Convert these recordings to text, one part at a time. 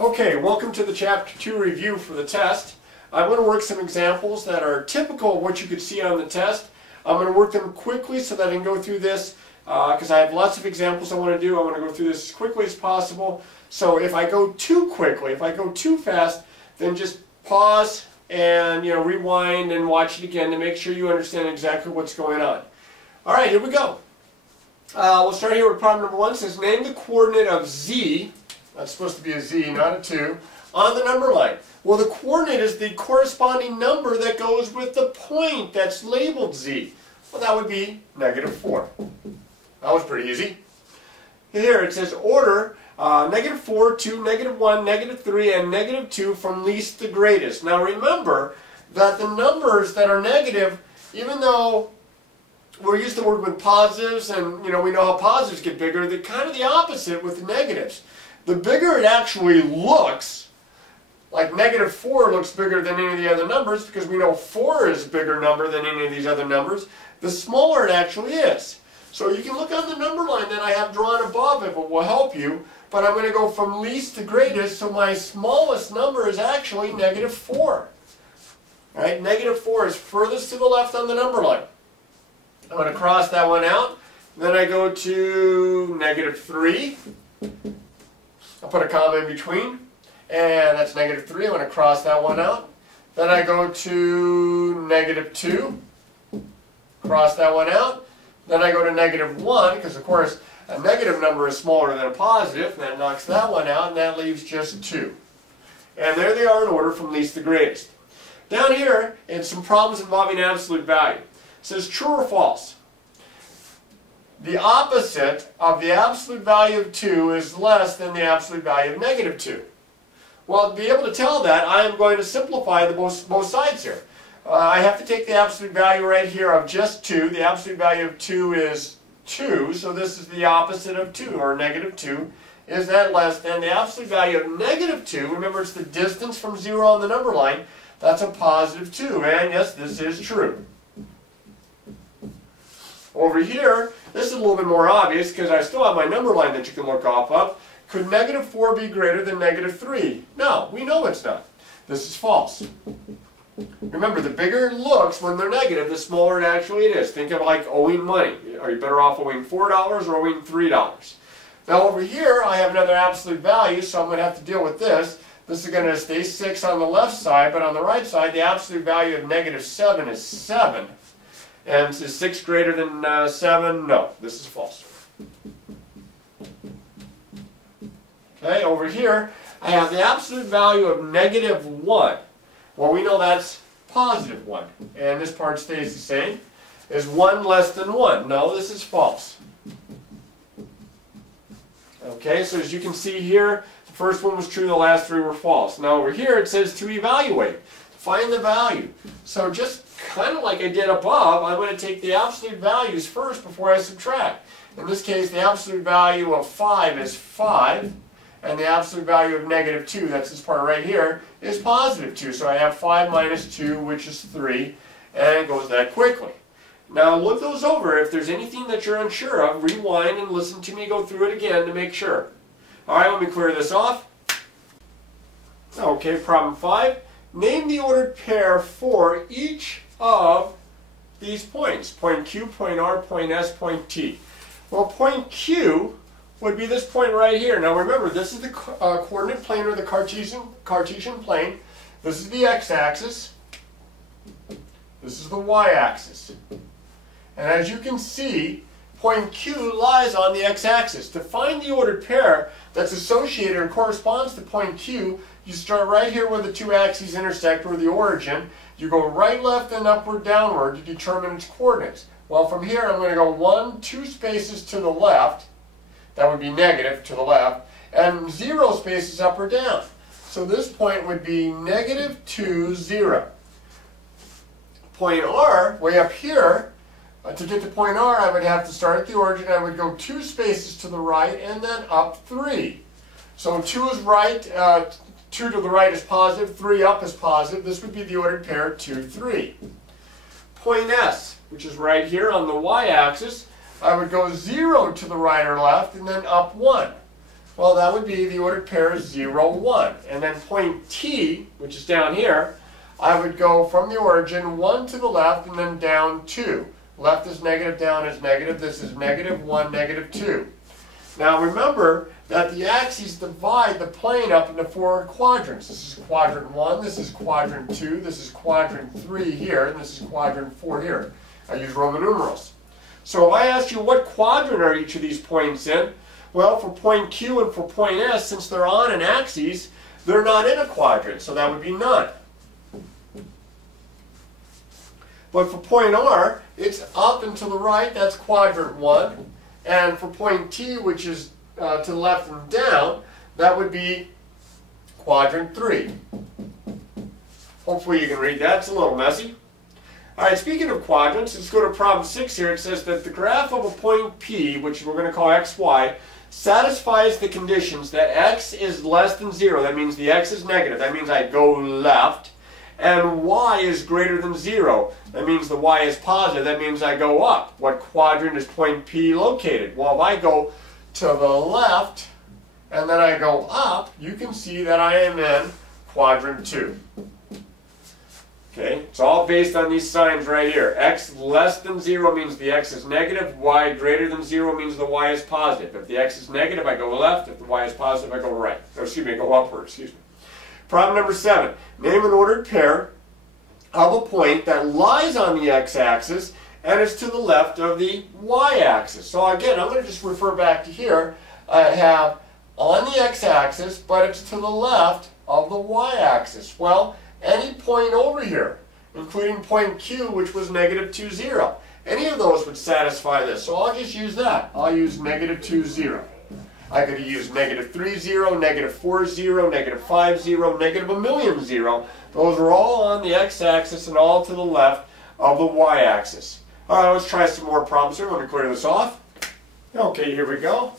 Okay, welcome to the Chapter 2 review for the test. I'm going to work some examples that are typical of what you could see on the test. I'm going to work them quickly so that I can go through this because I have lots of examples I want to do. I want to go through this as quickly as possible. So if I go too quickly, if I go too fast, then just pause and rewind and watch it again to make sure you understand exactly what's going on. All right, here we go. We'll start here with problem number 1. It says name the coordinate of z. That's supposed to be a z, not a 2, on the number line. Well, the coordinate is the corresponding number that goes with the point that's labeled z. Well, that would be -4. That was pretty easy. Here it says order -4 to -1, -3, and -2 from least to greatest. Now remember that the numbers that are negative, even though we're used to working with positives and we know how positives get bigger, they're kind of the opposite with the negatives. The bigger it actually looks, like -4 looks bigger than any of the other numbers because we know 4 is a bigger number than any of these other numbers, the smaller it actually is. So you can look on the number line that I have drawn above if it will help you, but I'm going to go from least to greatest, so my smallest number is actually -4. All right, -4 is furthest to the left on the number line. I'm going to cross that one out. Then I go to -3. I'll put a comma in between, and that's -3. I'm going to cross that one out. Then I go to -2, cross that one out. Then I go to -1, because of course a negative number is smaller than a positive, and that knocks that one out, and that leaves just 2. And there they are in order from least to greatest. Down here, in some problems involving absolute value, it says true or false. The opposite of the absolute value of 2 is less than the absolute value of -2. Well, to be able to tell that, I am going to simplify both sides here. I have to take the absolute value right here of just 2. The absolute value of 2 is 2, so this is the opposite of 2, or -2. Is that less than the absolute value of -2? Remember, it's the distance from 0 on the number line. That's a +2, and yes, this is true. Over here, this is a little bit more obvious because I still have my number line that you can look off of. Could -4 be greater than -3? No, we know it's not. This is false. Remember, the bigger it looks when they're negative, the smaller it actually is. Think of like owing money. Are you better off owing $4 or owing $3? Now over here, I have another absolute value, so I'm going to have to deal with this. This is going to stay 6 on the left side, but on the right side, the absolute value of -7 is 7. And is 6 greater than 7? No, this is false. Okay, over here, I have the absolute value of -1. Well, we know that's +1. And this part stays the same. Is 1 less than 1? No, this is false. Okay, so as you can see here, the first one was true, the last 3 were false. Now over here it says to evaluate. Find the value. So just kind of like I did above, I'm going to take the absolute values first before I subtract. In this case, the absolute value of 5 is 5, and the absolute value of -2, that's this part right here, is +2. So I have 5 minus 2, which is 3, and it goes that quickly. Now look those over. If there's anything that you're unsure of, rewind and listen to me go through it again to make sure. All right, let me clear this off. Okay, problem 5. Name the ordered pair for each of these points. Point Q, point R, point S, point T. Well, point Q would be this point right here. Now remember, this is the coordinate plane, or the Cartesian plane. This is the x-axis. This is the y-axis. And as you can see, point Q lies on the x-axis. To find the ordered pair that's associated or corresponds to point Q, you start right here where the two axes intersect, or the origin. You go right, left, and upward, downward to determine its coordinates. Well, from here I'm going to go 1, 2 spaces to the left. That would be negative to the left. And 0 spaces up or down. So this point would be -2, 0. Point R, way up here, to get to point R, I would have to start at the origin. I would go 2 spaces to the right and then up 3. So 2 is right, 2 to the right is positive, 3 up is positive. This would be the ordered pair 2, 3. Point S, which is right here on the y-axis, I would go 0 to the right or left and then up 1. Well, that would be the ordered pair 0, 1. And then point T, which is down here, I would go from the origin 1 to the left and then down 2. Left is negative, down is negative. This is negative 1, negative 2. Now remember that the axes divide the plane up into 4 quadrants. This is quadrant 1, this is quadrant 2, this is quadrant 3 here, and this is quadrant 4 here. I use Roman numerals. So if I ask you what quadrant are each of these points in, well, for point Q and for point S, since they're on an axis, they're not in a quadrant, so that would be none. But for point R, it's up and to the right, that's quadrant 1. And for point T, which is to the left and down, that would be quadrant 3. Hopefully you can read that. It's a little messy. All right, speaking of quadrants, let's go to problem 6 here. It says that the graph of a point P, which we're going to call xy, satisfies the conditions that x is less than 0. That means the x is negative. That means I go left. And y is greater than 0. That means the y is positive. That means I go up. What quadrant is point P located? Well, if I go to the left and then I go up, you can see that I am in quadrant 2. Okay, it's all based on these signs right here. X less than 0 means the x is negative. Y greater than 0 means the y is positive. If the x is negative, I go left. If the y is positive, I go right. Or, excuse me, I go upward. Excuse me. Problem number 7. Name an ordered pair of a point that lies on the x-axis and is to the left of the y-axis. So again, I'm going to just refer back to here. I have on the x-axis, but it's to the left of the y-axis. Well, any point over here, including point Q, which was negative 2, 0. Any of those would satisfy this. So I'll just use that. I'll use negative 2, 0. I could use negative 3, 0, negative 4, 0, negative 5, 0, negative a million 0. Those are all on the x-axis and all to the left of the y-axis. All right, let's try some more problems here. Let me clear this off. Okay, here we go.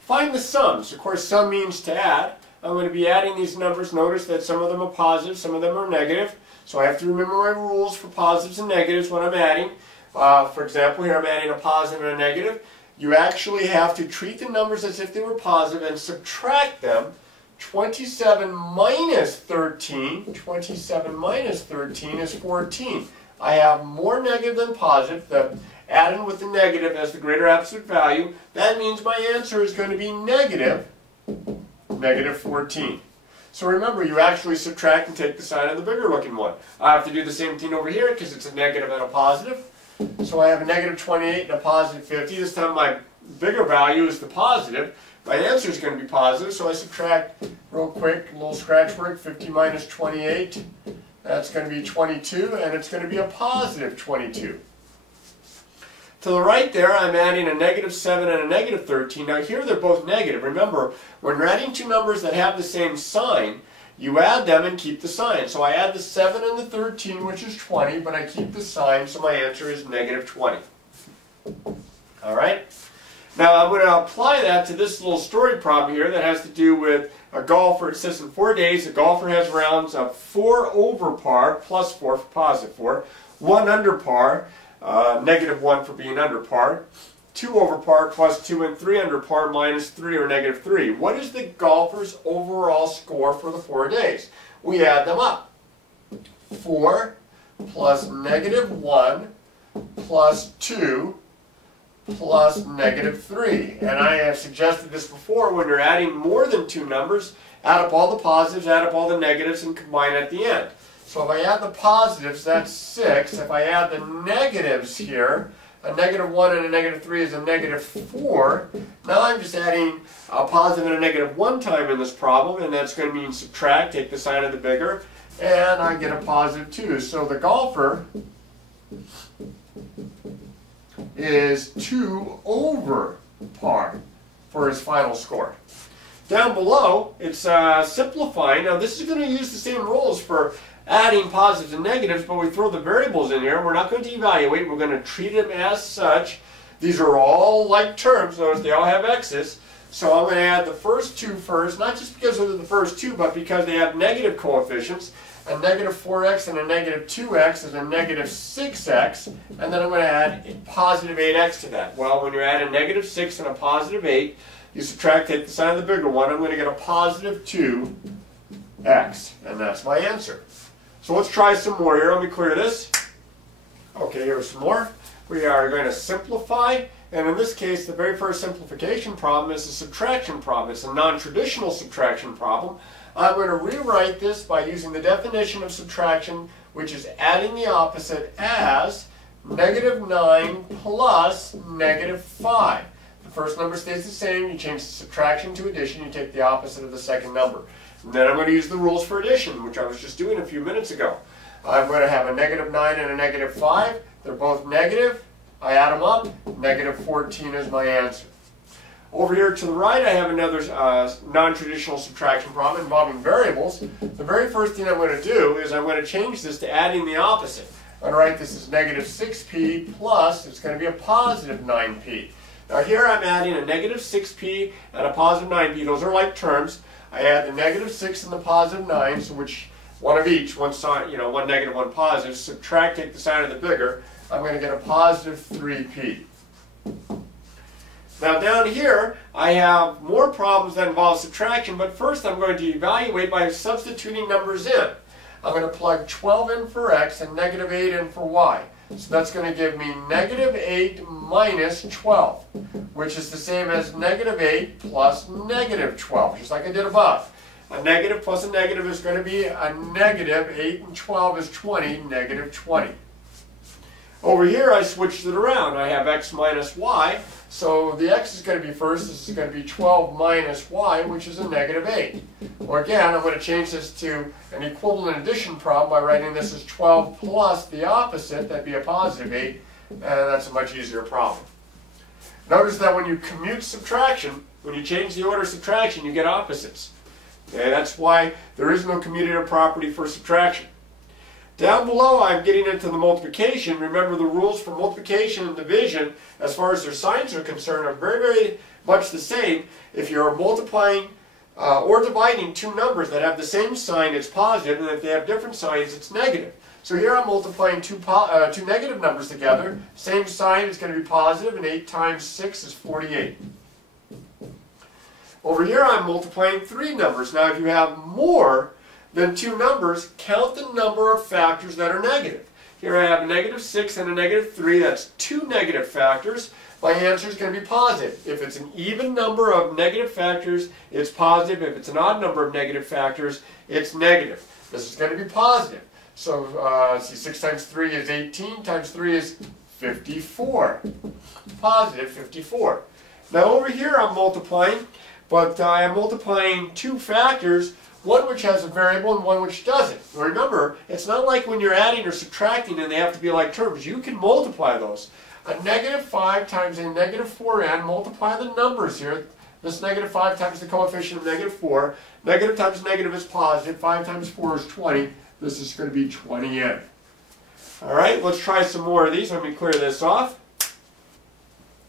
Find the sums. Of course, sum means to add. I'm going to be adding these numbers. Notice that some of them are positive, some of them are negative. So I have to remember my rules for positives and negatives when I'm adding. For example, here I'm adding a positive and a negative. You actually have to treat the numbers as if they were positive and subtract them. 27 minus 13, 27 minus 13 is 14. I have more negative than positive. The adding with the negative as the greater absolute value. That means my answer is going to be negative 14. So remember, you actually subtract and take the sign of the bigger looking one. I have to do the same thing over here because it's a negative and a positive. So I have a negative 28 and a positive 50. This time my bigger value is the positive. My answer is going to be positive, so I subtract real quick, a little scratch work, 50 minus 28. That's going to be 22, and it's going to be a positive 22. To the right there, I'm adding a negative 7 and a negative 13. Now here they're both negative. Remember, when you're adding two numbers that have the same sign, you add them and keep the sign. So I add the 7 and the 13, which is 20, but I keep the sign, so my answer is negative 20. All right? Now I'm going to apply that to this little story problem here that has to do with a golfer. It says in 4 days, a golfer has rounds of 4 over par, plus 4 for positive 4, 1 under par, negative 1 for being under par, 2 over par plus 2, and 3 under par minus 3 or negative 3. What is the golfer's overall score for the 4 days? We add them up. 4 plus negative 1 plus 2 plus negative 3. And I have suggested this before, when you're adding more than two numbers, add up all the positives, add up all the negatives, and combine at the end. So if I add the positives, that's 6. If I add the negatives here, a negative 1 and a negative 3 is a negative 4. Now I'm just adding a positive and a negative 1 time in this problem, and that's going to mean subtract, take the sign of the bigger, and I get a positive 2. So the golfer is 2 over par for his final score. Down below, it's simplifying. Now this is going to use the same rules for adding positives and negatives, but we throw the variables in here. We're not going to evaluate. We're going to treat them as such. These are all like terms. Notice they all have x's. So I'm going to add the first two first, not just because they're the first two, but because they have negative coefficients. A negative 4x and a negative 2x is a negative 6x, and then I'm going to add positive 8x to that. Well, when you add a negative 6 and a positive 8, You subtract, take the sign of the bigger one, I'm going to get a positive 2x. And that's my answer. So let's try some more here. Let me clear this. Okay, here's some more. We are going to simplify. And in this case, the very first simplification problem is a subtraction problem. It's a non-traditional subtraction problem. I'm going to rewrite this by using the definition of subtraction, which is adding the opposite as -9 plus -5. The first number stays the same. You change the subtraction to addition. You take the opposite of the second number. And then I'm going to use the rules for addition, which I was just doing a few minutes ago. I'm going to have a -9 and a -5. They're both negative. I add them up. -14 is my answer. Over here to the right, I have another non-traditional subtraction problem involving variables. The very first thing I'm going to do is I'm going to change this to adding the opposite. I'm going to write this as -6p plus, it's going to be a positive 9p. Now here I'm adding a -6p and a positive 9p. Those are like terms. I add the -6 and the positive 9, so which one of each, one sign, one negative, one positive. Subtract, take the sign of the bigger. I'm going to get a positive 3p. Now down here, I have more problems that involve subtraction, but first I'm going to evaluate by substituting numbers in. I'm going to plug 12 in for x and -8 in for y. So that's going to give me -8 minus 12, which is the same as -8 plus -12, just like I did above. A negative plus a negative is going to be a negative. 8 and 12 is 20, -20. Over here, I switched it around. I have x minus y, so the x is going to be first. This is going to be 12 minus y, which is a -8. Or again, I'm going to change this to an equivalent addition problem by writing this as 12 plus the opposite. That'd be a positive 8, and that's a much easier problem. Notice that when you commute subtraction, when you change the order of subtraction, you get opposites. Okay, that's why there is no commutative property for subtraction. Down below, I'm getting into the multiplication. Remember, the rules for multiplication and division, as far as their signs are concerned, are very, very much the same. If you're multiplying or dividing two numbers that have the same sign, it's positive, and if they have different signs, it's negative. So here I'm multiplying two negative numbers together. Same sign is going to be positive, and 8 times 6 is 48. Over here, I'm multiplying three numbers. Now, if you have more than two numbers, count the number of factors that are negative. Here I have a -6 and a -3. That's two negative factors. My answer is going to be positive. If it's an even number of negative factors, it's positive. If it's an odd number of negative factors, it's negative. This is going to be positive. So, see, 6 times 3 is 18, times 3 is 54. Positive 54. Now over here I'm multiplying, but I am multiplying two factors, one which has a variable and one which doesn't. Remember, it's not like when you're adding or subtracting and they have to be like terms. You can multiply those. A -5 times a -4n, multiply the numbers here. This -5 times the coefficient of -4. Negative times negative is positive. 5 times 4 is 20. This is going to be 20n. All right, let's try some more of these. Let me clear this off.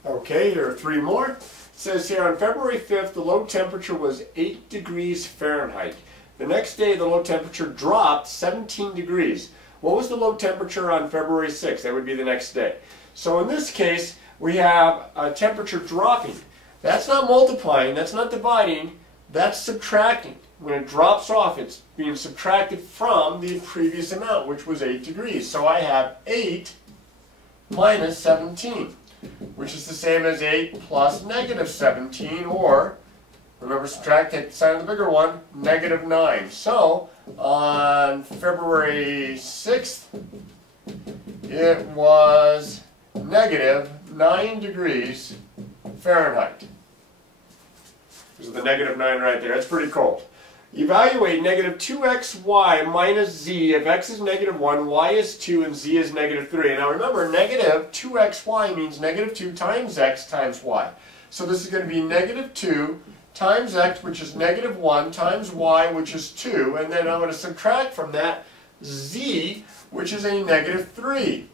Okay, here are three more. It says here, on February 5th, the low temperature was 8 degrees Fahrenheit. The next day, the low temperature dropped 17 degrees. What was the low temperature on February 6th? That would be the next day. So in this case, we have a temperature dropping. That's not multiplying, that's not dividing, that's subtracting. When it drops off, it's being subtracted from the previous amount, which was 8 degrees. So I have 8 minus 17. Which is the same as 8 plus -17, or, remember, subtract, take the sign of the bigger one, -9. So, on February 6th, it was -9 degrees Fahrenheit. There's the -9 right there. That's pretty cold. Evaluate -2xy minus z if x is -1, y is 2, and z is -3. Now remember, -2xy means -2 times x times y. So this is going to be -2 times x, which is -1, times y, which is 2, and then I'm going to subtract from that z, which is a -3.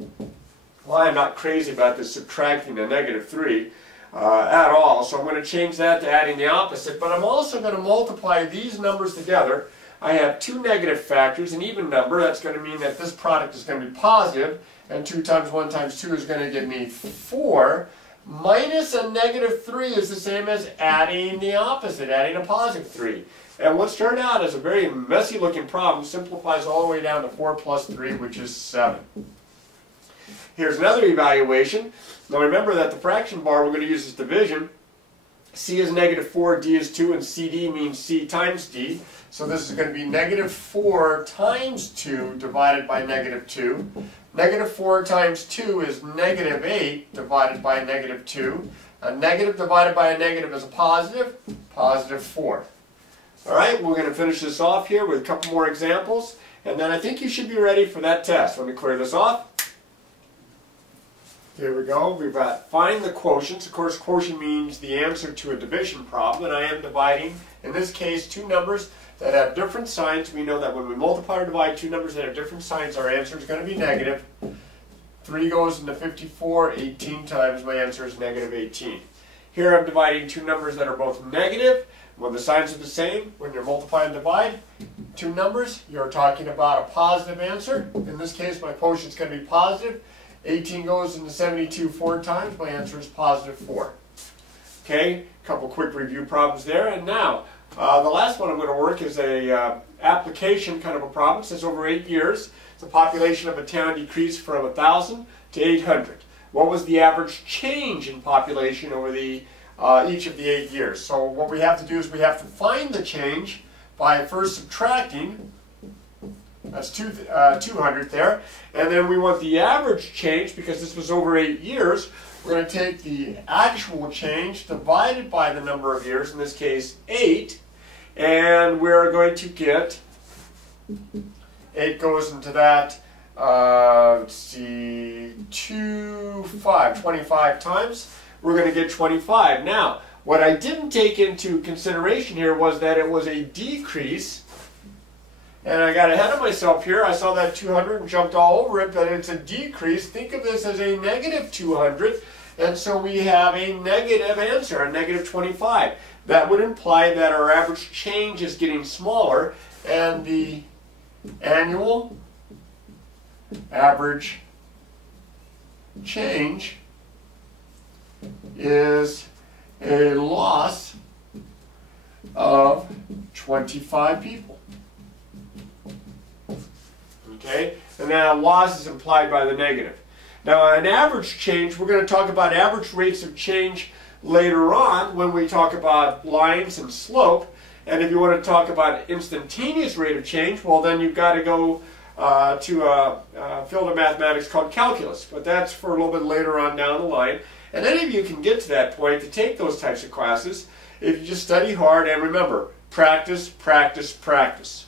Well, I'm not crazy about this subtracting a -3. At all, so I'm going to change that to adding the opposite, but I'm also going to multiply these numbers together. I have two negative factors, an even number. That's going to mean that this product is going to be positive, and 2 times 1 times 2 is going to give me 4. minus a negative 3 is the same as adding the opposite, adding a positive 3. And what started out as a very messy looking problem simplifies all the way down to 4 plus 3, which is 7. Here's another evaluation. Now remember that the fraction bar we're going to use is division. C is negative 4, D is 2, and CD means C times D. So this is going to be negative 4 times 2 divided by negative 2. Negative 4 times 2 is negative 8 divided by negative 2. A negative divided by a negative is a positive, positive 4. Alright, we're going to finish this off here with a couple more examples, and then I think you should be ready for that test. Let me clear this off. Here we go. We've got find the quotients. Of course, quotient means the answer to a division problem, and I am dividing, in this case, two numbers that have different signs. We know that when we multiply or divide two numbers that have different signs, our answer is going to be negative. 3 goes into 54 18 times. My answer is negative 18. Here I'm dividing two numbers that are both negative. When the signs are the same, when you multiply and divide two numbers, you're talking about a positive answer. In this case, my quotient is going to be positive. 18 goes into 72 4 times. My answer is positive 4. Okay, a couple quick review problems there. And now, the last one I'm going to work is a application kind of a problem. It says over 8 years, the population of a town decreased from 1,000 to 800. What was the average change in population over the each of the 8 years? So what we have to do is we have to find the change by first subtracting. That's 200 there. And then we want the average change, because this was over 8 years. We're going to take the actual change divided by the number of years, in this case 8, and we're going to get, 8 goes into that, let's see, 25 times. We're going to get 25. Now, what I didn't take into consideration here was that it was a decrease. And I got ahead of myself here. I saw that 200 and jumped all over it, but it's a decrease. Think of this as a negative 200, and so we have a negative answer, a negative 25. That would imply that our average change is getting smaller, and the annual average change is a loss of 25 people. Okay, and now loss is implied by the negative. Now an average change, we're going to talk about average rates of change later on when we talk about lines and slope. And if you want to talk about instantaneous rate of change, well then you've got to go to a field of mathematics called calculus. But that's for a little bit later on down the line. And any of you can get to that point to take those types of classes if you just study hard and remember, practice, practice, practice.